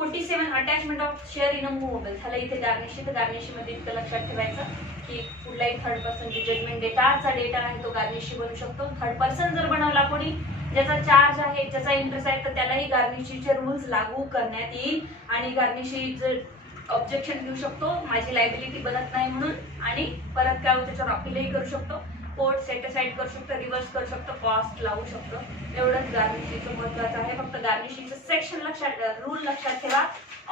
47 attachment of share in a movable. ह्याला इथे garnishee, तर गार्निशी मध्ये इतकं लक्षात ठेवायचं की कुठलाही थर्ड पर्सन जे जजमेंट डेटाचा डेटा आहे तो गार्निशी बनू शकतो. थर्ड पर्सन जर बनवला कोणी ज्याचा चार्ज आहे, ज्याचा इंटरेस्ट आहे, तर त्यालाही गार्निशीचे रूल्स लागू करण्यात येईल आणि गार्निशी जर ऑब्जेक्शन देऊ शकतो, माझी लायबिलिटी बनत नाही म्हणून, आणि परत काय होतं त्याच्यावर अपीलही करू शकतो, कोर्ट सेट असाइड करू शकतो, रिव्हर्स करू शकतो, कॉस्ट लावू शकतो. एवढंच गार्निशीचं महत्वाचं आहे. फक्त गार्निशीचं सेक्शन लक्षात, रूल लक्षात ठेवा.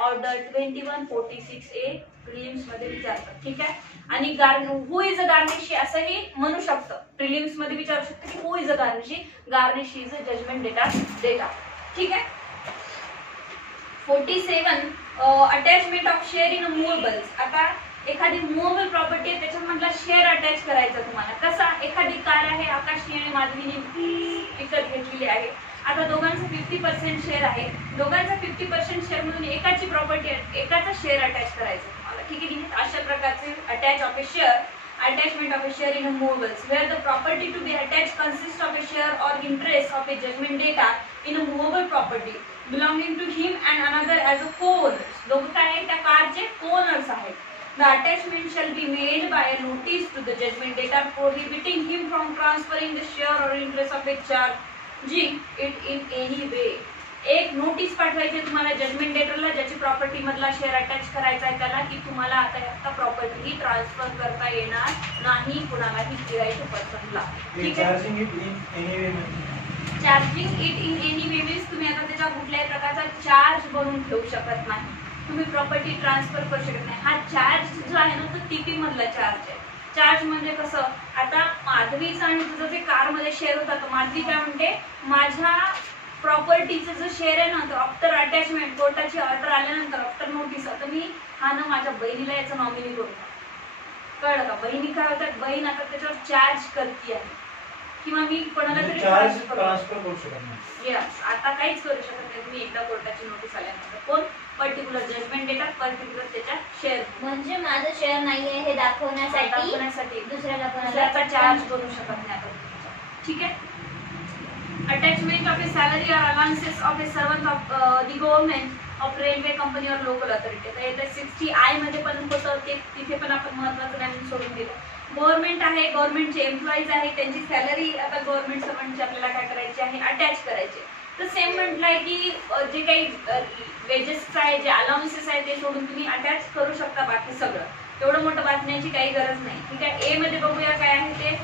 ऑर्डर 2146A प्रिलिम्स मध्ये विचारतात. ठीक आहे. आणि हु इज अ गार्निशी असंही म्हणू शकतं. प्रिलिम्स मध्ये विचारू शकतं की who is a garnishee. Garnishee is a judgment debtor. ठीक आहे. 47 attachment of share in movables. आता एखादी मूवेबल प्रॉपर्टी आहे त्याच्यात म्हटलं शेअर अटॅच करायचा तुम्हाला. कसा? एखादी कार आहे, आकाशनी आणि माधवीने विकत घेतलेली आहे. आता दोघांचा 50% शेअर आहे. दोघांचा 50% शेअर मधून एकाची प्रॉपर्टी, एकाचा शेअर अटॅच करायचा तुम्हाला. ठीक आहे. अशा प्रकारचे attach of A share, attachment of a share in a movables where the property to be attached consists of a share or interest of a judgment data in a movable property belonging to him and another as a co-owners. दोघं काय आहे? त्या कारचे co-owners आहेत. The attachment shall be made by a notice to the judgment data prohibiting him from transferring the share or interest of a charging it in any way. एक notice पाठवायची तुम्हाला judgement डेटरला, ज्याची प्रॉपर्टी मधला share attach करायचा आहे त्याला, की तुम्हाला आता प्रॉपर्टी ही ट्रान्सफर करता येणार नाही कुणालाही गिराईक पर्सनला. ठीक आहे. Charging it in any way means तुम्ही आता त्याच्या कुठल्याही प्रकारचा चार्ज बनवून ठेवू शकत नाही. तुम्ही प्रॉपर्टी ट्रान्सफर करू शकत नाही. हा चार्ज जो आहे ना तो टीपी मधला चार्ज आहे. चार्ज म्हणजे कसं? आता माधवीचा आणि तुझं जे कार मध्ये शेअर होता, तर माधवी काय म्हणते, माझ्या प्रॉपर्टीचं जो शेअर आहे ना तो आफ्टर अटॅचमेंट, कोर्टाची ऑर्डर आल्यानंतर आफ्टर नोटीस, आता मी हा ना माझ्या बहिणीला याचं नॉमिनी करू. कळलं का? बहिणी काय होतात, बहीण आता त्याच्यावर चार्ज करते आहे, किंवा मी कोणाला तरी ट्रान्सफर करू शकत नाही. यस, आता काहीच करू शकत नाही तुम्ही एकदा कोर्टाची नोटीस आल्यानंतर. कोण? पर्टिक्युलर जजमेंट डेटा, पर्टिक्युलर त्याच्या शेअर, म्हणजे माझं शेअर नाहीये हे दाखवण्यासाठी दुसऱ्याला कोणाला चार्ज करू शकत नाही आता. ठीक आहे. Attachment of a salary or allowances of a servant of the government of railway company or local authority. तर इथे 60I मध्ये पण होतं ते, तिथे पण आपण महत्त्वाचं नाही सोडून दिलं. गव्हर्नमेंट आहे, गव्हर्नमेंटचे एम्प्लॉईज आहे, त्यांची सॅलरी आता गव्हर्नमेंट सर्वंटची आपल्याला काय करायची आहे, अटॅच करायचे. तर सेम म्हटलंय की जे काही वेजेस आहे, जे अलाउन्सेस आहे ते सोडून तुम्ही अटॅच करू शकता बाकी सगळं. एवढं मोठं बातम्याची काही गरज नाही. ठीक आहे. ए मध्ये बघूया काय आहे ते.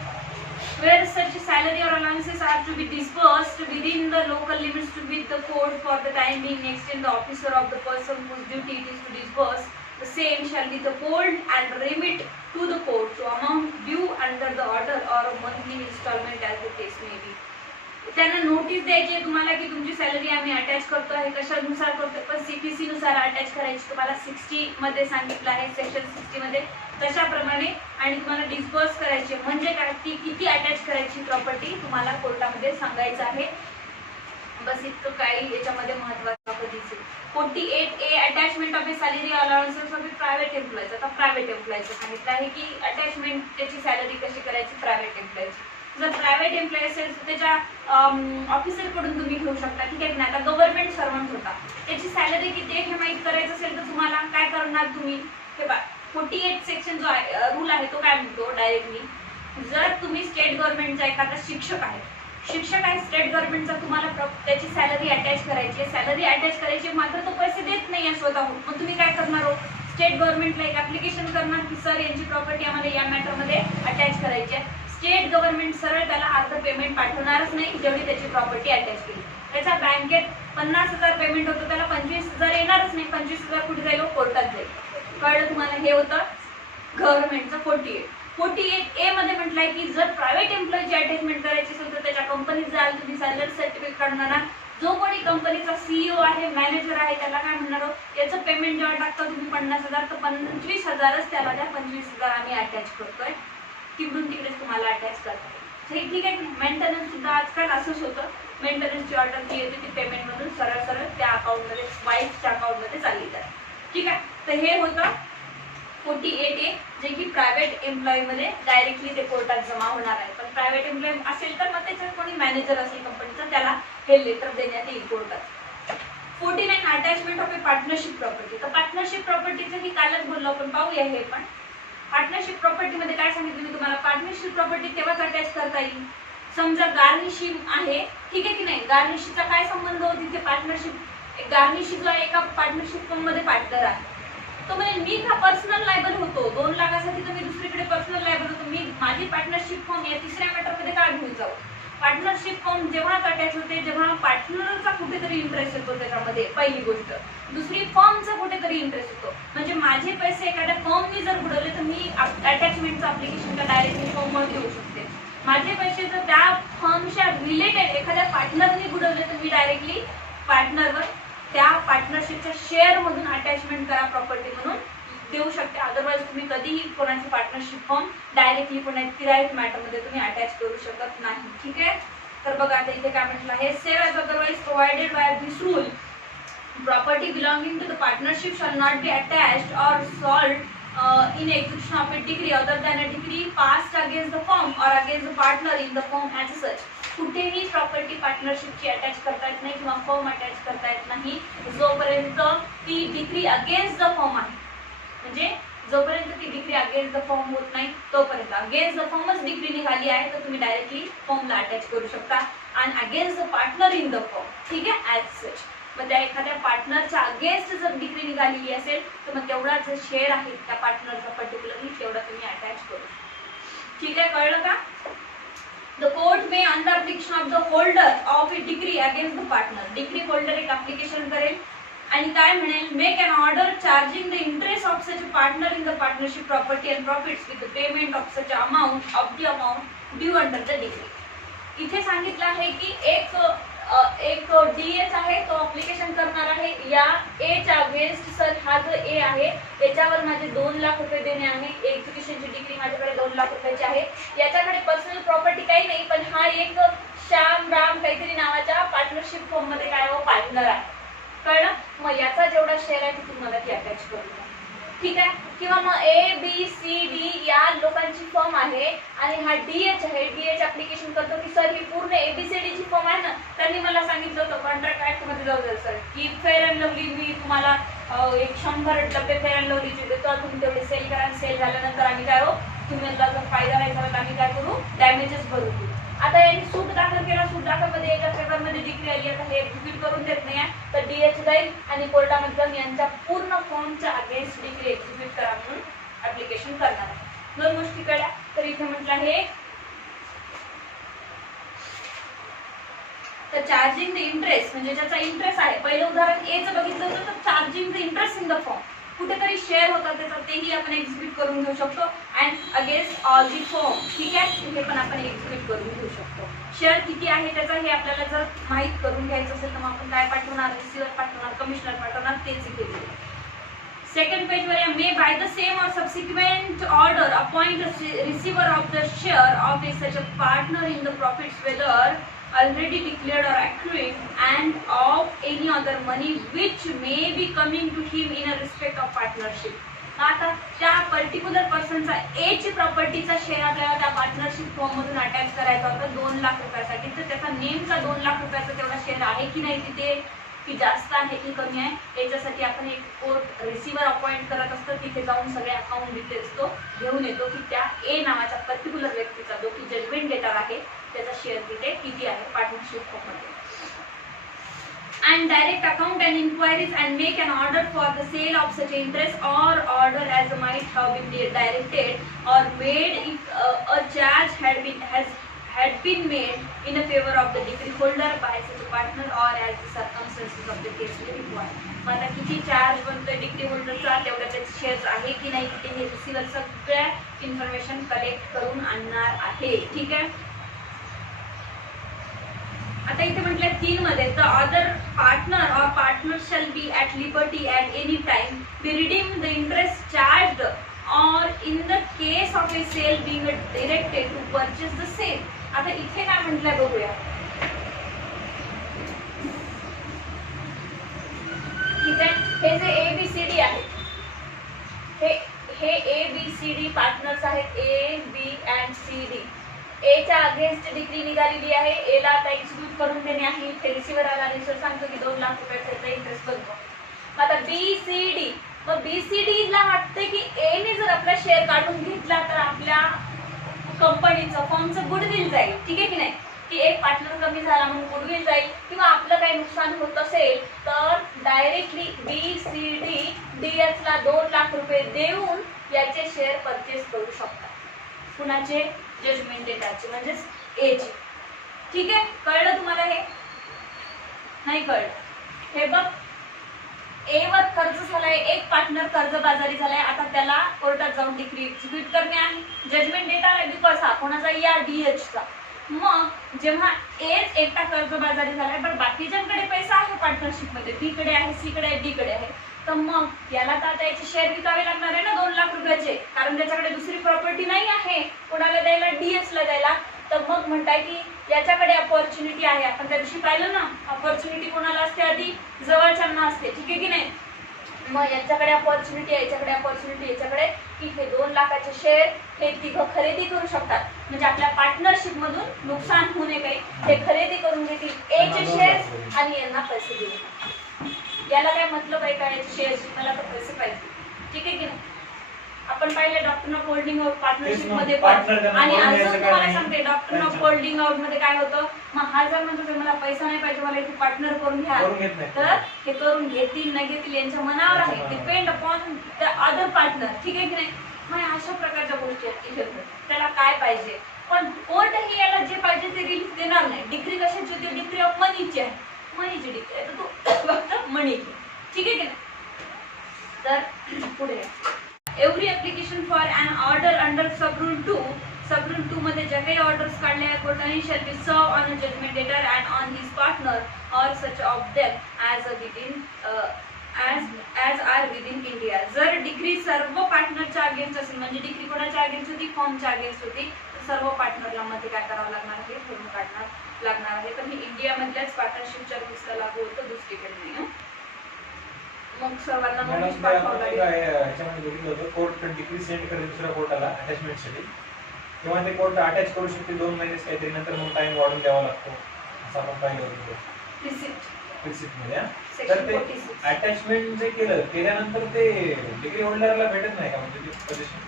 Where such salary or allowances are to be disbursed within the local limits to with the court for the time being, next in the officer of the person whose duty it is to disburse the same shall be the polled and remit to the court to amount due under the order or a monthly installment as the case may be. त्यांना notice द्यायची तुम्हाला की तुमची salary आम्ही attach करतो आहे, कशानुसार करतो, पण सीपीसी नुसार अटॅच करायची तुम्हाला 60 मध्ये सांगितलं आहे, सेक्शन 60 मध्ये तशाप्रमाणे. आणि तुम्हाला डिस्बर्स करायची म्हणजे काय, ती किती अटॅच करायची प्रॉपर्टी तुम्हाला कोर्टामध्ये सांगायचं आहे. बस इतकं काही याच्यामध्ये महत्वाचं दिसेल. 48A attachment of A salary allowances of A private employees. आता प्रायव्हेट एम्प्लॉईजचं सांगितलं आहे की अटॅचमेंट त्याची सॅलरी कशी करायची प्रायव्हेट एम्प्लॉईज. जर प्रायव्हेट एम्प्लॉई असेल तर त्याच्या ऑफिसर कडून तुम्ही घेऊ शकता. ठीक आहे ना. आता गव्हर्नमेंट सर्वंट होता, त्याची सॅलरी किती आहे हे माहीत करायचं असेल तर तुम्हाला काय करणार तुम्ही, हे बघा 48 सेक्शन जो रूल आहे तो काय म्हणतो डायरेक्टली, जर तुम्ही स्टेट गव्हर्नमेंटचा एखादा शिक्षक आहे स्टेट गव्हर्नमेंटचा, तुम्हाला त्याची सॅलरी अटॅच करायची आहे, सॅलरी अटॅच करायची, मात्र तो पैसे देत नाही आहे स्वतःहून, मग तुम्ही काय करणार हो, स्टेट गव्हर्नमेंटला एक ऍप्लिकेशन करणार की सर यांची प्रॉपर्टी आम्हाला या मॅटरमध्ये अटॅच करायची आहे. स्टेट गव्हर्नमेंट सरळ त्याला अर्ध पेमेंट पाठवणारच नाही जेवढी त्याची प्रॉपर्टी अटॅच केली. त्याच्या बँकेत 50,000 पेमेंट होतं, त्याला 25,000 येणारच नाही. 25,000 कुठे जाईल, कोर्टात जाईल. कळलं तुम्हाला. हे होतं गव्हर्नमेंटचं 48A मध्ये म्हटलंय की जर प्रायव्हेट एम्प्लॉईची अटॅचमेंट करायची असेल तर त्याच्या कंपनीत जाल, तुम्ही सॅलरी सर्टिफिकेट काढणार, जो कोणी कंपनीचा सीईओ आहे, मॅनेजर आहे, त्याला काय म्हणणार हो, याचं पेमेंट जेव्हा टाकता तुम्ही 50,000 तर 25,000च त्याला द्या, 25,000 आम्ही अटॅच करतोय, तिकडून तिकडेच तुम्हाला अटॅच करतो. ठीक आहे. मेंटेनन्स सुद्धा आजकाल असंच होतं, मेंटेनन्सची ऑर्डर जी येते ती पेमेंट मधून सरळ त्या अकाउंटमध्ये, वाईफच्या अकाउंटमध्ये चालली जाते. ठीक आहे. तर हे होतं 48A, जे की प्रायव्हेट एम्प्लॉई मध्ये डायरेक्टली ते कोर्टात जमा होणार आहे. पण प्रायव्हेट एम्प्लॉई असेल तर मग त्याच्यात कोणी मॅनेजर असेल कंपनीचा, त्याला हे लेटर देण्यात येईल कोर्टात. 49 attachment of A partnership property. तर पार्टनरशिप प्रॉपर्टीचं ही कालच बोललो आपण, पाहूया हे पण. पार्टनरशिप प्रॉपर्टी मध्ये काय सांगितलं मी तुम्हाला, पार्टनरशिप प्रॉपर्टी तेव्हाच अटॅच करता येईल समजा गार्निशिंग आहे, ठीक आहे की नाही. गार्निशिंगचा काय संबंध होतो तिथे, पार्टनरशिप गार्निशिंग जो एका पार्टनरशिप फर्म मध्ये पार्टनर आहे, तो म्हणजे मी का पर्सनल लायबल होतो 2 लाखासाठी, तर मी दुसरीकडे पर्सनल लायबल होतो. मी माझी पार्टनरशिप फर्म या तिसऱ्या मॅटर मध्ये काय घेऊन जाऊ. पार्टनरशिप फर्म जेव्हा अटॅच होते जेव्हा पार्टनरचा कुठेतरी इंटरेस्ट येतो त्याच्यामध्ये, पहिली गोष्ट. दुसरी फर्मचा कुठेतरी इंटरेस्ट येतो. म्हणजे माझे पैसे एखाद्या फर्मनी जर बुडवले तर मी अटॅचमेंटचं अप्लिकेशन डायरेक्टली फर्मवर देऊ शकते. माझे पैसे जर त्या फर्मच्या रिलेटेड एखाद्या पार्टनरनी बुडवले तर मी डायरेक्टली पार्टनरवर त्या पार्टनरशिपच्या शेअर मधून अटॅचमेंट करा प्रॉपर्टी म्हणून देऊ शकते. अदरवाईज तुम्ही कधीही कोणाची पार्टनरशिप फॉर्म डायरेक्टली कोणाच्या मॅटर मध्ये तुम्ही अटॅच करू शकत नाही, ठीक आहे. तर बघा आता इथे काय म्हटलं आहे, save as otherwise provided by this rule property belonging to the partnership shall not be attached or sold in execution of a decree other than a decree passed against the firm or against the partner in the firm as such. कुठेही property पार्टनरशिपची attach करता येत नाही किंवा firm attach करता येत नाही जोपर्यंत ती डिग्री अगेन्स्ट द फर्म आहे. म्हणजे जोपर्यंत ती डिग्री अगेन्स्ट द फर्म होत नाही तोपर्यंत. अगेन्स्ट द फर्मच डिग्री निघाली आहे तर तुम्ही डायरेक्टली फर्मला अटॅच करू शकता आणि against the partner in the firm, ठीक आहे, ॲज सच. मग त्या एखाद्या पार्टनरच्या अगेन्स्ट जर डिग्री निघालेली असेल तर मग तेवढा जो शेअर आहे त्या पार्टनरचा पर्टिक्युलरली तेवढा तुम्ही अटॅच करू शकता, ठीक आहे. कळलं का. The court may under application of the holder of a decree against the partner, decree holder एक ऍप्लिकेशन करेल आणि काय म्हणेल, make an order charging the interest of such a partner in the partnership property and profits with the payment of such amount of the amount due under the decree. इथे सांगितलं आहे की एक डीएच आहे तो अप्लिकेशन करणार आहे या एच्या अगेन्स्ट. सर हा जो ए आहे याच्यावर माझे 2 लाख रुपये देणे आहे, एक्झिक्युशनची डिग्री माझ्याकडे 2 लाख रुपयाची आहे. याच्याकडे पर्सनल प्रॉपर्टी काही नाही पण हा एक श्याम राम काहीतरी नावाच्या पार्टनरशिप फर्म मध्ये काय हो पार्टनर आहे, कळलं. मग याचा जेवढा शेअर आहे ते तुम्हाला ती अटॅच करू द्या, ठीक आहे. किंवा मग ए बी सी डी या लोकांची फर्म आहे आणि हा डीएच आहे, डीएच ऍप्लिकेशन करतो की सर ही पूर्ण एबीसीडी ची फर्म आहे ना, त्यांनी मला सांगितलं होतं कॉन्ट्रॅक्ट ऍक्ट मध्ये जाऊ द्या सर की फेअर अँड लवली मी तुम्हाला 100 डबे फेअर अँड लवलीचे देतो, तुम्ही तेवढे सेल करा. सेल झाल्यानंतर आम्ही काय हो तुम्हाला जर फायदा नाही झाला तर आम्ही काय करू, डॅमेजेस भरू देऊ. आता यांनी सूट दाखल केला, सूट दाखल मध्ये एका फेवर मध्ये डिग्री आली, आता हे एक्झिक्यूट करून देत नाही तर डीएच जाईल आणि कोर्टामध्ये जाऊन यांच्या पूर्ण फॉर्मच्या अगेन्स्ट डिग्री एक्झिक्यूट करा म्हणून ऍप्लिकेशन करणार आहे. 2 गोष्टी कळल्या. तर इथे म्हटलं आहे तर चार्जिंग द इंटरेस्ट म्हणजे ज्याचा इंटरेस्ट आहे, पहिलं उदाहरण ए चं बघितलं होतं तर charging the interest in the form कुठेतरी शेअर होता त्याचा तेही आपण एक्झिक्यूट करून घेऊ शकतो and against all the form, ठीक आहे, हे पण आपण एक्झिक्यूट करून घेऊ शकतो. शेअर किती आहे त्याचा हे आपल्याला जर माहित करून घ्यायचं असेल तर मग आपण काय पाठवणार, रिसिव्हर पाठवणार, कमिशनर पाठवणार, तेच इथे दिले. सेकंड पेज वर may by the same or subsequent order appoint receiver of the share of a such a partner in the profits whether already declared or accruing and of any other money which may be coming to him in a respect of partnership. आता त्या particular पर्सनचा ए ची प्रॉपर्टीचा share आपल्याला त्या partnership form मधून attach करायचा होता 2 लाख रुपयासाठी, तर त्याचा नेमचा 2 लाख रुपयाचा तेवढा शेअर आहे की नाही तिथे, की जास्त आहे की कमी आहे, याच्यासाठी आपण एक कोर्ट रिसिव्हर अपॉइंट करत असतो. तिथे जाऊन सगळे अकाउंट डिटेल्स तो घेऊन येतो की त्या ए नावाच्या पर्टिक्युलर व्यक्तीचा जो की जजमेंट डेटर आहे त्याचा शेअर तिथे किती आहे पार्टनरशिप फॉर्म मध्ये. And direct account and inquiries and make an order for the sale of such interest or order as might have been directed or made if a charge had been made in a favor of the decree holder by such a partner or as the circumstances of the case may require. मला किती charge बनतोय degree होल्डरचा तेवढ्या त्याचे shares आहे की नाही तिथे हे receiver सगळ्या इन्फॉर्मेशन कलेक्ट करून आणणार आहे, ठीक आहे. आता इथे म्हटलं 3 मध्ये तर other partner or partner shall be at liberty at any time be redeem the interest charge or in the case of a sale being directed to purchase the sale. आता इथे काय म्हटलंय बघूया. ठीक आहे, हे जे एबीसीडी आहे हे एबीसीडी पार्टनर्स आहेत, A B and C D. A च्या अगेन्स्ट डिग्री निघालेली आहे. ए ला आता एक्झिक्यूट करून देणे आहे. इथे रिसिव्हर आला आणि सर सांगतो की 2 लाख रुपये त्याचा इंटरेस्ट बनतो. आता बी सी डी, मग बी सी डी ला वाटते की ए ने जर आपला शेअर काढून घेतला तर आपल्या कंपनीचं फर्मचं गुडविल जाईल. ठीक आहे की नाही, की एक पार्टनर कमी झाला म्हणून गुडविल जाईल किंवा आपलं काही नुकसान होत असेल तर directly B C D D H ला 2 लाख रुपये देऊन याचे शेअर परचेस करू शकतात. कुणाचे? जजमेंट डेटाचे, म्हणजेच ए चे. ठीक आहे, कळलं तुम्हाला? हे नाही कळलं? हे बघ, ए वर कर्ज झालाय, एक पार्टनर कर्जबाजारी झालाय, आता त्याला कोर्टात जाऊन डिक्री एक्झिक्यूट करणे आहे. जजमेंट डेटा बिकॉज हा कोणाचा? या डीएच चा. मग जेव्हा एच एकटा कर्जबाजारी झालाय पण बाकीच्यांकडे पैसा आहे पार्टनरशिप मध्ये, बी कडे आहे, सी कडे आहे, डी कडे आहे, तर मग याला तर आता याचे शेअर विकावे लागणार आहे ना 2 लाख रुपयाचे, कारण त्याच्याकडे दुसरी प्रॉपर्टी नाही आहे कोणाला द्यायला, डीएच ला द्यायला. तर मग म्हणताय की याच्याकडे अपॉर्च्युनिटी आहे. आपण त्या दिवशी पाहिलं ना, अपॉर्च्युनिटी कोणाला असते? आधी जवळच्यांना असते. ठीक आहे की नाही? मग याच्याकडे अपॉर्च्युनिटी आहे, याच्याकडे अपॉर्च्युनिटी, याच्याकडे, की हे 2 लाखाचे शेअर हे तिघं खरेदी करू शकतात. म्हणजे आपल्या पार्टनरशिप मधून नुकसान होऊ नये काही, हे खरेदी करून घेतील ए चे शेअर आणि यांना पैसे देतील. याला काय मतलब आहे का याचे शेअरची? मला तर पैसे पाहिजे. ठीक आहे की नाही? आपण पाहिले doctor of holding out partnership मध्ये पण, आणि अजून तुम्हाला सांगते डॉक्टर ऑफ होल्डिंग आउट मध्ये काय होतं, मग हा जर म्हणतो मला पैसा नाही पाहिजे, मला इथे पार्टनर करून घ्या, तर हे करून घेतील न घेतील यांच्या मनावर आहे, depend upon the other partner. ठीक आहे की नाही? मग अशा प्रकारच्या गोष्टी आहेत इथे. त्याला काय पाहिजे, पण कोर्टही याला जे पाहिजे ते रिलीफ देणार नाही. डिग्री कशाची होती? डिग्री ऑफ मनीची आहे, मनीची डिग्री आहे, तर तू फक्त मनी घे. ठीक आहे की नाही? तर पुढे every application for an order under sub rule 2 मध्ये ज्या काही ऑर्डर्स काढल्या कोर्टाने shall be served on a judgment debtor and on his partner or such of them as are within India. जर डिग्री सर्व पार्टनरच्या अगेन्स्ट असेल, म्हणजे डिग्री कोणाच्या अगेन्स्ट होती? फॉर्मच्या अगेन्स्ट होती, तर सर्व पार्टनरला मध्ये काय करावं लागणार आहे? भरून काढणार लागणार आहे. पण ही इंडियामधल्याच पार्टनरशिपच्या रूल्सला लागू होतं, दुसरीकडे नाही. मग सर्वांना नोटीस पाठवावं लागेल. याच्यामध्ये बघितलं होतं कोर्ट डिग्री सेंड करेल दुसऱ्या कोर्टाला अटॅचमेंटसाठी, तेव्हा ते कोर्ट अटॅच करू शकते 2 महिने काहीतरी, नंतर मग टाइम वाढून द्यावा लागतो असं आपण पाहिलं होतं रिसिप्ट मध्ये. तर ते अटॅचमेंट जे केल्यानंतर ते डिग्री होल्डरला भेटत नाही का? म्हणजे ते पोझिशन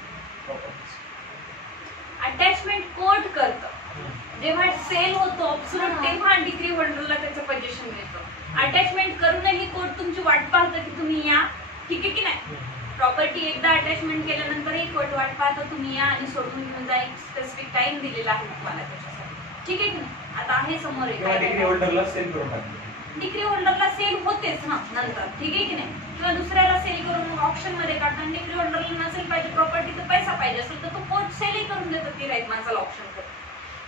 अटॅचमेंट कोर्ट करतं. जेव्हा सेल होतो ऑब्सोल्यूट तेव्हा डिग्री होल्डरला त्याचं पोझिशन मिळतं. अटॅचमेंट करूनही कोर्ट तुमची वाट पाहतं की तुम्ही या. ठीक आहे की नाही? प्रॉपर्टी एकदा अटॅचमेंट केल्यानंतरही कोर्ट वाट पाहतं तुम्ही या आणि सोडून घेऊन जा. एक स्पेसिफिक टाइम दिलेला आहे तुम्हाला त्याच्यासाठी. ठीक आहे की नाही? आता आहे समोर डिग्री होल्डरला सेल करून टाकतो. डिग्री होल्डरला सेल होतेच ना नंतर. ठीक आहे की नाही? किंवा दुसऱ्याला सेल करून ऑप्शन मध्ये काढताना डिग्री होल्डरला नसेल पाहिजे प्रॉपर्टी, तर पैसा पाहिजे असेल तर तो कोर्ट सेलही करून देतो ती राईट माणसाला ऑप्शन करून.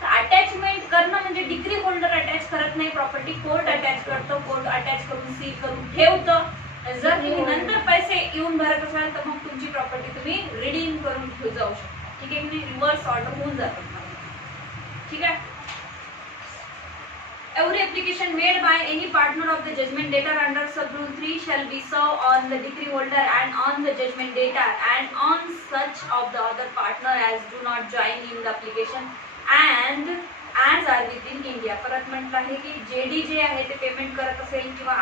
तर अटॅचमेंट करणं म्हणजे डिग्री होल्डर अटॅच करत नाही प्रॉपर्टी, कोर्ट अटॅच करतो. कोर्ट अटॅच करून सील करून ठेवतं. जर तुम्ही नंतर पैसे येऊन भरत असाल तर मग तुमची प्रॉपर्टी तुम्ही रिडीम करून घेऊन जाऊ शकता. ठीक आहे की नाही? रिव्हर्स ऑर्डर होऊन जातात. ठीक आहे? Every application made by any partner of the judgment debtor under sub rule 3 shall be served on the decree holder and on the judgment debtor and on such of the other partner as do not join in the application and as are within India. परत म्हटलं आहे की JD जे आहे ते payment करत असेल किंवा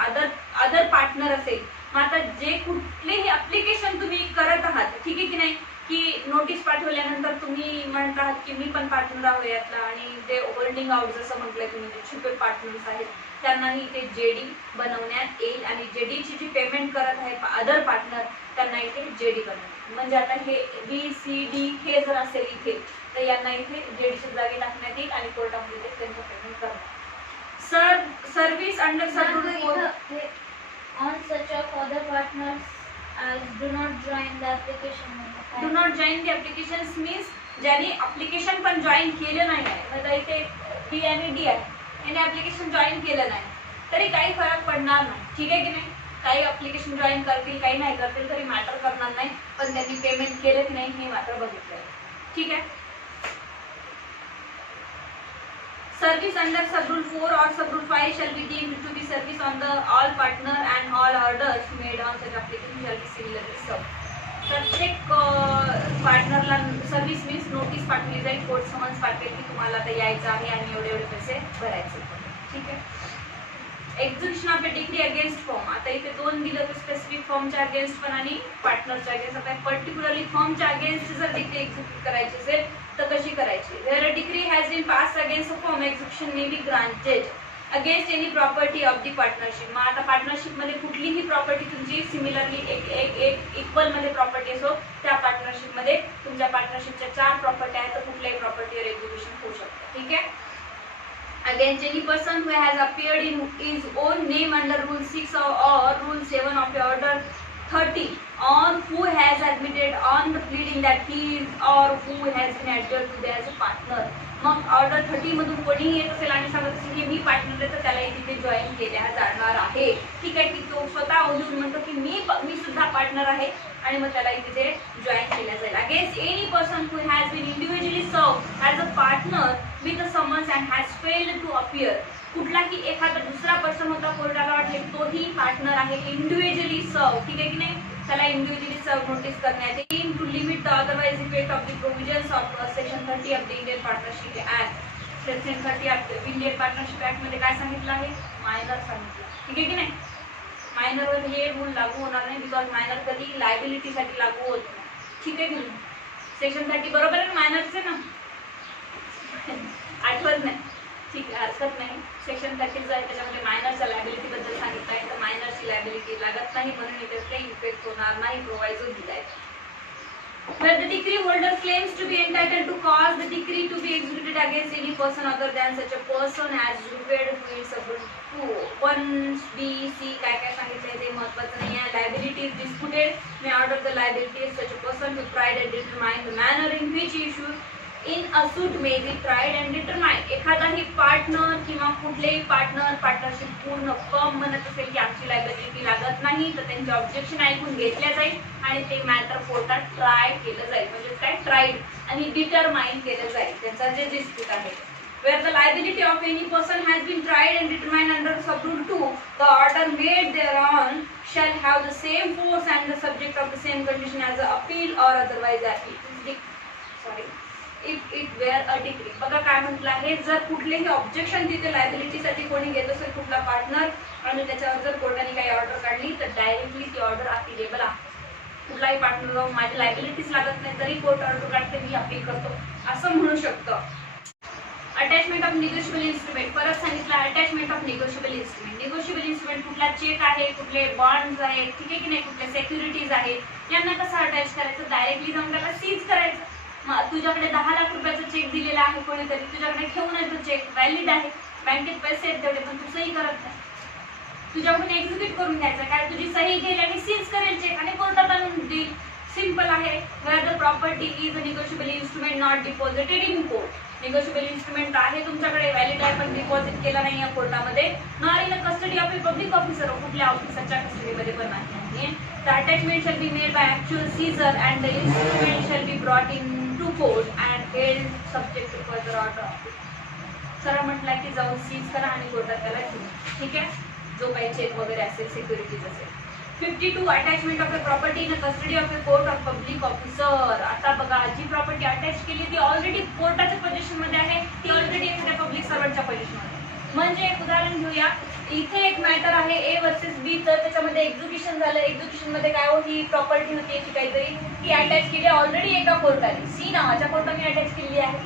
अदर पार्टनर असेल, मग आता जे कुठलेही ऍप्लिकेशन तुम्ही करत आहात, ठीक आहे की नाही, की नोटीस पाठवल्यानंतर तुम्ही म्हणत आहात की मी पण पार्टनर आहे यातला, आणि ते होल्डिंग आउट जसं म्हटलंय तुम्ही जे छुपे पार्टनर्स आहेत त्यांनाही ते जेडी बनवण्यात येईल आणि जेडीची जी पेमेंट करत आहे अदर पार्टनर त्यांना इथे जेडी बनवण्यात. म्हणजे आता हे बी सी डी हे जर असेल इथे तर यांना इथे जेडीच्या जागी टाकण्यात येईल आणि कोर्टामध्ये ते त्यांचं पेमेंट करणार. Service under service on such of other partners as do not join the application. Do not join the applications means ज्यांनी ऍप्लिकेशन पण जॉईन केलं नाही आहे, म्हणजे इथे बी आणि डी आहे, याने ऍप्लिकेशन जॉईन केलं नाही तरी काही फरक पडणार नाही. ठीक आहे की नाही? काही ऍप्लिकेशन जॉईन करतील काही नाही करतील तरी मॅटर करणार नाही, पण त्यांनी पेमेंट केलं की नाही हे मात्र बघितलंय. ठीक आहे? Service under sub-rule 4 or sub-rule 5 shall be deemed to be service on the all partner and all orders made on such application shall be similarly served. प्रत्येक पार्टनरला सर्व्हिस मीन्स नोटीस पाठवली जाईल, कोर्ट समन्स पाठवेल की तुम्हाला आता यायचं आहे आणि एवढे एवढे पैसे भरायचे. ठीक आहे. Execution of a degree against form. आता इथे दोन दिलं तर स्पेसिफिक फॉर्मच्या अगेन्स्ट पण आणि पार्टनरच्या अगेन्स्ट. आता पर्टिक्युलरली फॉर्मच्या अगेन्स्ट जर डिग्री एक्झिक्यूट करायची असेल तर कशी करायची. Where a decree has been pass against a firm, execution may be granted against any property of the partnership. मग आता पार्टनरशिपमध्ये कुठलीही प्रॉपर्टी तुमची सिमिलरली एक इक्वल मध्ये प्रॉपर्टी असो, त्या पार्टनरशिपमध्ये तुमच्या पार्टनरशिपच्या 4 प्रॉपर्टी आहेत तर कुठल्याही प्रॉपर्टीवर एक्झिक्युशन होऊ शकतं. ठीक आहे. Against any person who has appeared in his own name under Rule 6 or Rule 7 of Order 30, or who has admitted on the pleading that he is or who has been admitted to there as a partner. मग order 30 मधून कोणीही येत असेल आणि सांगत असेल की मी partner आहे तर त्यालाही तिथे जॉईन केल्या जाणार आहे. ठीक आहे. की तो स्वतः येऊन म्हणतो की मी सुद्धा पार्टनर आहे आणि मग त्यालाही तिथे जॉईन केल्या जाईल. Against any person who has been individually served as a partner with a summons and has failed to appear. कुठलाही एखादा दुसरा पर्सन होता, कोर्टाला वाटले तोही पार्टनर आहे, इंडिव्हिज्युअली सर्व. ठीक आहे की नाही. त्याला इंडिव्हिज्युअली सर्व नोटीस करण्यात येईल to limit the otherwise effect of the provisions of section 30 of the Indian partnership act. Section 30 of Indian partnership act मध्ये काय सांगितलं आहे, मायनर सांगितलं. ठीक आहे की नाही. मायनरवर हे रूल लागू होणार नाही, बिकॉज मायनर कधी लायबिलिटीसाठी लागू होत नाही. ठीक आहे की नाही. सेक्शन 30 बरोबर आहे मायनरचे ना, आठवत नाही. ठीक आहे, हरकत नाही. सेक्शन 30 जो आहे त्याच्यामध्ये मायनरच्या लायबिलिटी बद्दल सांगितलं आहे, तर मायनरची लायबिलिटी लागत नाही म्हणून इथे काही इफेक्ट होणार नाही, प्रोव्हायझो दिलाय. Where the decree holder claims to be entitled to cause the decree to be executed against any person other than such a person as referred to it subject to 1B C काय काय सांगितलंय ते महत्त्वाचं नाही आहे. Liability is disputed may order the liability of such a person to try and determine the manner in which issue in a suit may be tried and determined. एखादाही partner किंवा कुठलेही पार्टनरशिप पूर्ण फर्म म्हणत असेल की आमची liability लागत नाही तर त्यांचे ऑब्जेक्शन ऐकून घेतल्या जाईल आणि ते मॅटर कोर्टात ट्राय केलं जाईल. म्हणजे काय, ट्राईड आणि डिटरमाइन केलं जाईल त्यांचा जे डिस्प्यूट आहे. Where the liability of any person has been tried and determined under Sub-Rule 2, the order made thereon shall have the same force and the subject of the same condition as an appeal or otherwise appeal. Sorry. If it were a decree. बघा काय म्हटलं आहे, जर कुठलेही objection तिथे लायबिलिटीसाठी कोणी घेत असेल कुठला पार्टनर आणि त्याच्यावर जर कोर्टाने काही ऑर्डर काढली तर डायरेक्टली ती ऑर्डर अपिलेबल आहे. कुठलाही पार्टनर माझी लायबिलिटीज लागत नाही तरी कोर्ट ऑर्डर काढते मी अपील करतो असं म्हणू शकतं. Attachment of negotiable instrument. परत सांगितलं attachment of negotiable instrument. Negotiable instrument कुठला चेक आहे, कुठले बॉन्ड्स आहेत, ठीक आहे की नाही, कुठले सेक्युरिटीज आहेत, यांना कसं अटॅच करायचं, डायरेक्टली जाऊन त्याला सीज करायचं. तुझ्याकडे 10 लाख रुपयाचा चेक दिलेला आहे कोणीतरी, तुझ्याकडे ठेवून आहे तो चेक, व्हॅलिड आहे, बँकेत पैसे आहेत तेवढे, पण तू सही करत नाही, तुझ्याकडून एक्झिक्यूट करून घ्यायचं. काय तुझी सही घेईल आणि सीज करेल चेक आणि कोर्टात आणून देईल. सिंपल आहे. Where the property is a negotiable instrument not deposited in court. Negotiable instrument आहे तुमच्याकडे, व्हॅलिड आहे, पण डिपॉझिट केला नाही आहे कोर्टामध्ये, nor in the custody of a public officer. कुठल्या ऑफिसरच्या कस्टडीमध्ये पण नाही. The attachment shall be made by actual seizure and the instrument shall be brought into court and held subject to further order. सरळ म्हटलं की जाऊन सीज करा आणि कोर्टात त्याला घेऊन. ठीक आहे, जो काही चेक वगैरे असेल, सिक्युरिटीज असेल. 52 attachment of a property in custody of a court of public officer. आता बघा, जी प्रॉपर्टी अटॅच केली ती ऑलरेडी कोर्टाच्या पोझिशन मध्ये आहे, ती ऑलरेडी एखाद्या पब्लिक सर्वंटच्या पोझिशन मध्ये. म्हणजे एक उदाहरण घेऊया, इथे एक मॅटर आहे ए वर्सेस बी, तर त्याच्यामध्ये एक्झिक्युशन झालं. एक्झिक्युशन मध्ये काय हो, ही प्रॉपर्टी होती याची काहीतरी, ती अटॅच केली ऑलरेडी एका कोर्टाने, सी नावाच्या कोर्टाने अटॅच केलेली आहे.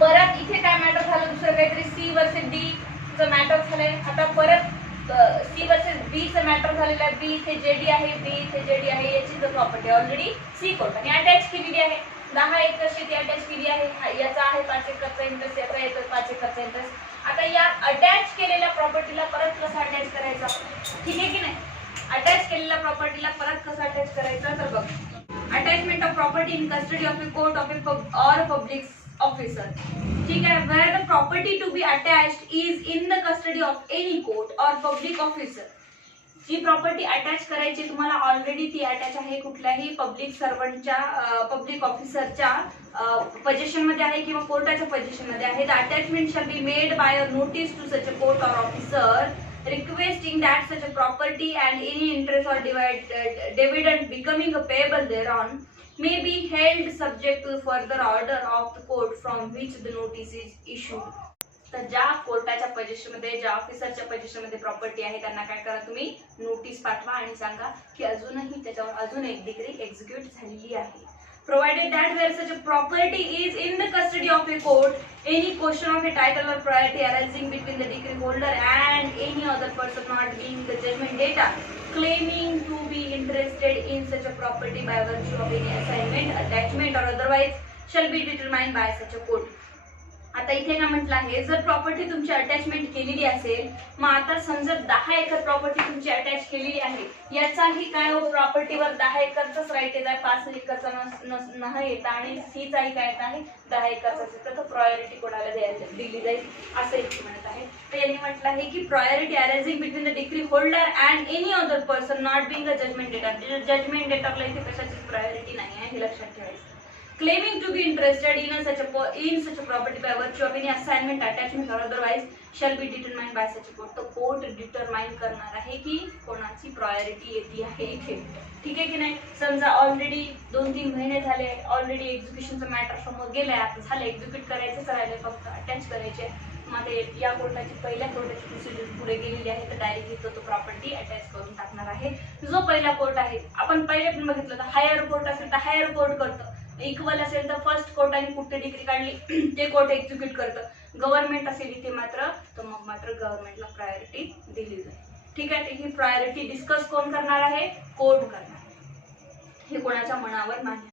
परत इथे काय मॅटर झालं, दुसरं काहीतरी सी वर्सेस डी चं मॅटर झालंय. आता परत सी वर्सेस बी चं मॅटर झालेलं आहे, बी इथे जेडी आहे, बी इथे जेडी आहे, याची जर प्रॉपर्टी ऑलरेडी सी कोर्टाने अटॅच केलेली आहे. 10 एकर शेती अटॅच केली आहे, याचा आहे 5 एकरचा इंटरेस्ट, याचा येतो 5 एकरचा इंटरेस्ट. आता या अटॅच केलेल्या प्रॉपर्टीला परत कसं अटॅच करायचं, ठीक आहे की नाही. अटॅच केलेल्या प्रॉपर्टीला परत कसं अटॅच करायचं, तर बघ, attachment of property in custody of a court of a or public officer. ठीक आहे. Where the property to be attached is in the custody of any court or public officer. जी property attach करायची तुम्हाला already ती attach आहे कुठल्याही public सर्वंटच्या, public ऑफिसरच्या पोझिशन मध्ये आहे किंवा कोर्टाच्या पोझिशन मध्ये आहे. The attachment shall be made by a notice to such a court और officer requesting that such a property and any interest or dividend becoming payable thereon may be held subject to further order of the court from which the notice is issued. तर ज्या कोर्टाच्या पोझिशनमध्ये, ज्या ऑफिसरच्या पोझिशनमध्ये property आहे त्यांना काय करा, तुम्ही notice पाठवा आणि सांगा की अजूनही त्याच्यावर अजून एक डिग्री एक्झिक्यूट झालेली आहे. Provided that where such a property is in the custody of a court, any question of a title or priority arising between the decree holder and any other person not being the judgment data claiming to be interested in such a property by virtue of any assignment, attachment or otherwise shall be determined by such a court. आता इथे काय म्हटलं आहे, जर property तुमची attachment केलेली असेल, मग आता समजा 10 एकर प्रॉपर्टी तुमची अटॅच केलेली आहे, याचाही काय हो, प्रॉपर्टीवर 10 एकरचाच राईट येत आहे, 5 एकरचा न येता, आणि सीचाही काय येत आहे 10 एकरचा असेल तर प्रायोरिटी कोणाला दिली जाईल असं इथे म्हणत आहे. तर यांनी म्हटलं आहे की priority arising between the decree holder and any other person not being a judgment debtor. Judgment डेटरला इथे कशाचीच प्रायोरिटी नाही आहे, हे लक्षात ठेवायचं. Claiming to be interested in such a property by virtue of any assignment, attachment or otherwise shall be determined by such a court. तो court determine करणार आहे की कोणाची प्रायोरिटी येते आहे इथे. ठीक आहे की नाही. समजा ऑलरेडी 2-3 महिने झाले, ऑलरेडी एक्झिक्युशनचं मॅटर समोर गेलंय, आता झालं एक्झिक्यूट करायचंच राहिले, फक्त अटॅच करायचे. मग या कोर्टाची पहिल्या कोर्टाची प्रोसिजर पुढे गेलेली आहे, तर डायरेक्टली तो प्रॉपर्टी अटॅच करून टाकणार आहे. जो पहिला कोर्ट आहे, आपण पहिले पण बघितलं तर हायर कोर्ट असेल तर हायर कोर्ट करतं, इक्वल असेल तर फर्स्ट कोर्टाने कुठे डिग्री काढली ते कोर्ट एक्झिक्यूट करतं. गव्हर्नमेंट असेल इथे मात्र तर मग मात्र गव्हर्नमेंटला प्रायोरिटी दिली जाईल. ठीक आहे. ही प्रायोरिटी डिस्कस कोण करणार आहे, कोर्ट करणार आहे, हे कोणाच्या मनावर नाही.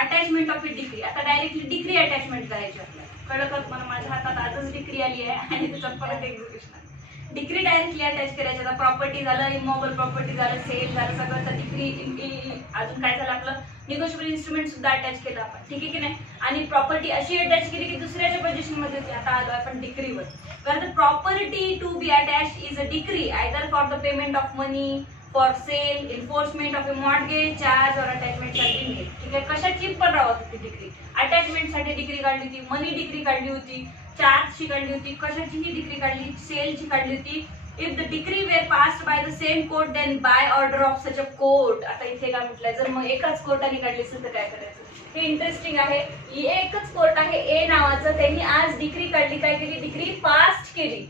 अटॅचमेंट ऑफ ए डिग्री, आता डायरेक्टली डिग्री अटॅचमेंट करायची आपल्याला. कळलं का तुम्हाला, माझ्या हातात आजच डिग्री आली आहे आणि त्याच्यात परत एक्झिक्युशन. डिग्री डायरेक्टली अटॅच करायची. आता प्रॉपर्टी झालं, इमोबल प्रॉपर्टी झालं, सेल झालं, सगळं तर डिग्री, अजून काय झालं आपलं निगोशिएबल इन्स्ट्रुमेंट सुद्धा अटॅच केलं आपण. ठीक आहे की नाही. आणि प्रॉपर्टी अशी अटॅच केली की दुसऱ्याच्या पोझिशन मध्ये होती. आता आलो आपण डिग्रीवर. कारण property to be attach is a decree either for the payment of money, for sale, enforcement of a mortgage, charge or attachment साठी मिळेल. ठीक आहे. कशाची पण राहत होती डिग्री, अटॅचमेंट साठी डिग्री काढली होती, मनी डिग्री काढली होती, चार्जची काढली होती, कशाचीही डिग्री काढली, सेलची काढली होती. If the decree were passed by the same court, then by order of such a court. आता इथे काय म्हटलंय, जर मग एकाच कोर्टाने काढली असेल तर काय करायचं, हे इंटरेस्टिंग आहे. एकच कोर्ट आहे ए नावाचं, त्यांनी आज डिग्री काढली, काय केली, डिग्री पास केली,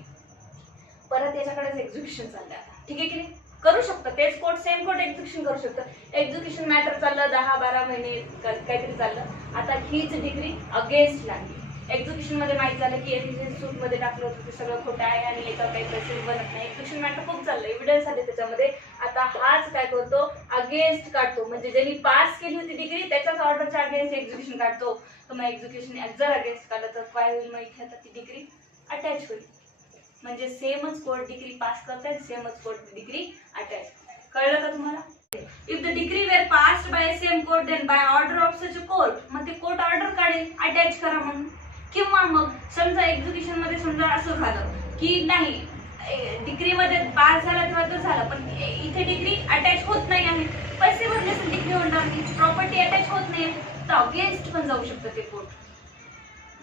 परत याच्याकडेच एक्झिक्युशन चाललंय. ठीक आहे की नाही. करू शकतं तेच कोर्ट, सेम कोर्ट एक्झिक्युशन करू शकतं. एक्झिक्युशन मॅटर चाललं 10-12 महिने काहीतरी चाललं, आता हीच डिग्री अगेन्स्ट लागली. एक्झिक्युशन मध्ये माहित झालं की याची सूट मध्ये टाकलं होतं ते सगळं खोटं आहे आणि याच्यावर काही पैसे बनत नाही. एक्झिक्युशन मॅटर खूप चाललं, एव्हिडन्स आले त्याच्यामध्ये. आता हाच काय करतो, अगेन्स्ट काढतो, म्हणजे ज्यांनी पास केली होती डिग्री त्याच्याच ऑर्डरच्या अगेन्स्ट एक्झिक्युशन काढतो. तर मग एक्झिक्युशन जर अगेन्स्ट काढलं तर काय होईल, मग इथे आता ती डिग्री अटॅच होईल. म्हणजे सेमच कोर्ट डिग्री पास करतायत, सेमच कोर्ट डिग्री अटॅच. कळलं का तुम्हाला. If the decree were passed by same court then by order of such a court, मग ते कोर्ट ऑर्डर काढेल अटॅच करा म्हणून. किंवा मग समजा एक्झिक्युशन मध्ये समजा असं झालं की नाही, डिग्री मध्ये पास झाला तेव्हा तर झालं, पण इथे डिग्री अटॅच होत नाही आहे, पैसे भरले असेल डिग्री होल्डरनी, प्रॉपर्टी अटॅच होत नाही, तर अगेन्स्ट पण जाऊ शकतं ते कोर्ट.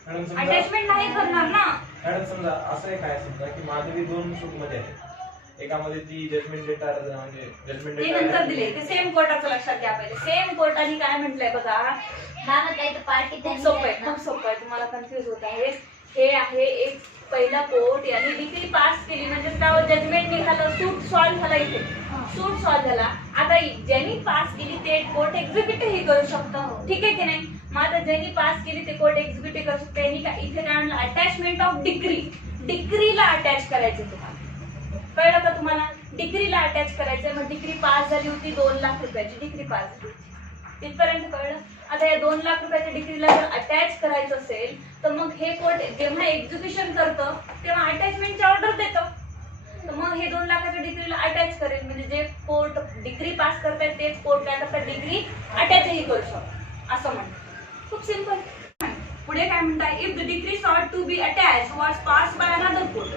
अटॅचमेंट नाही करणार ना. मॅडम समजा असं एक आहे, समजा की माधवी 2 सूट मध्ये आहे, एकामध्ये ती जजमेंट डेटर म्हणजे जजमेंट ते नंतर दिले, ते सेम कोर्टाचं लक्षात घ्या पहिले. सेम कोर्टाने काय म्हटलंय बघा, पार्टी खूप सोपं आहे, खूप सोपं आहे, तुम्हाला कन्फ्युज होत आहे. हे आहे एक पहिला कोर्ट, यांनी डिग्री पास केली म्हणजे त्यावर जजमेंट निघालं, सूट सॉल्व्ह झाला, इथे सूट सॉल्व्ह झाला. आता ज्यांनी पास केली ते कोर्ट एक्झिक्युटिव्ह करू शकतं. ठीक आहे की नाही. मग आता ज्यांनी पास केली ते कोर्ट एक्झिक्युटिव्ह करू शकतं. यांनी काय इथे काय म्हणलं, अटॅचमेंट ऑफ डिग्री, डिग्रीला अटॅच करायचं तुम्हाला. कळलं का तुम्हाला. डिग्रीला अटॅच करायचं. मग डिग्री पास झाली होती 2 लाख रुपयाची डिग्री पास झाली, तिथपर्यंत कळलं. आता या 2 लाख रुपयाच्या डिग्रीला जर अटॅच करायचं असेल तर मग हे कोर्ट जेव्हा एक्झिक्युशन करतं तेव्हा अटॅचमेंटची ऑर्डर देतं. तर मग हे 2 लाखाच्या डिग्रीला अटॅच करेल, म्हणजे जे कोर्ट डिग्री पास करतायत तेच कोर्ट काय करतात, डिग्री अटॅचही करू शकतो असं म्हणतात. खूप सिंपल. पुढे काय म्हणताय, if the decree sought to be attach was pass by another court.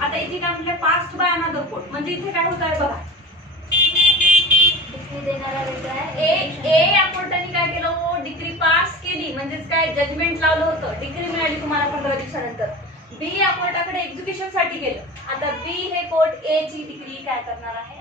आता इथे काय म्हटलं, पास बाय अनदर कोर्ट, म्हणजे इथे काय होत आहे बघा, या कोर्टाने काय केलं, डिग्री पास केली म्हणजेच काय जजमेंट लावलं होतं, डिग्री मिळाली तुम्हाला 15 दिवसानंतर. बी या कोर्टाकडे एक्झिक्युशन साठी गेलं. आता बी हे कोर्ट ए ची डिग्री काय करणार आहे,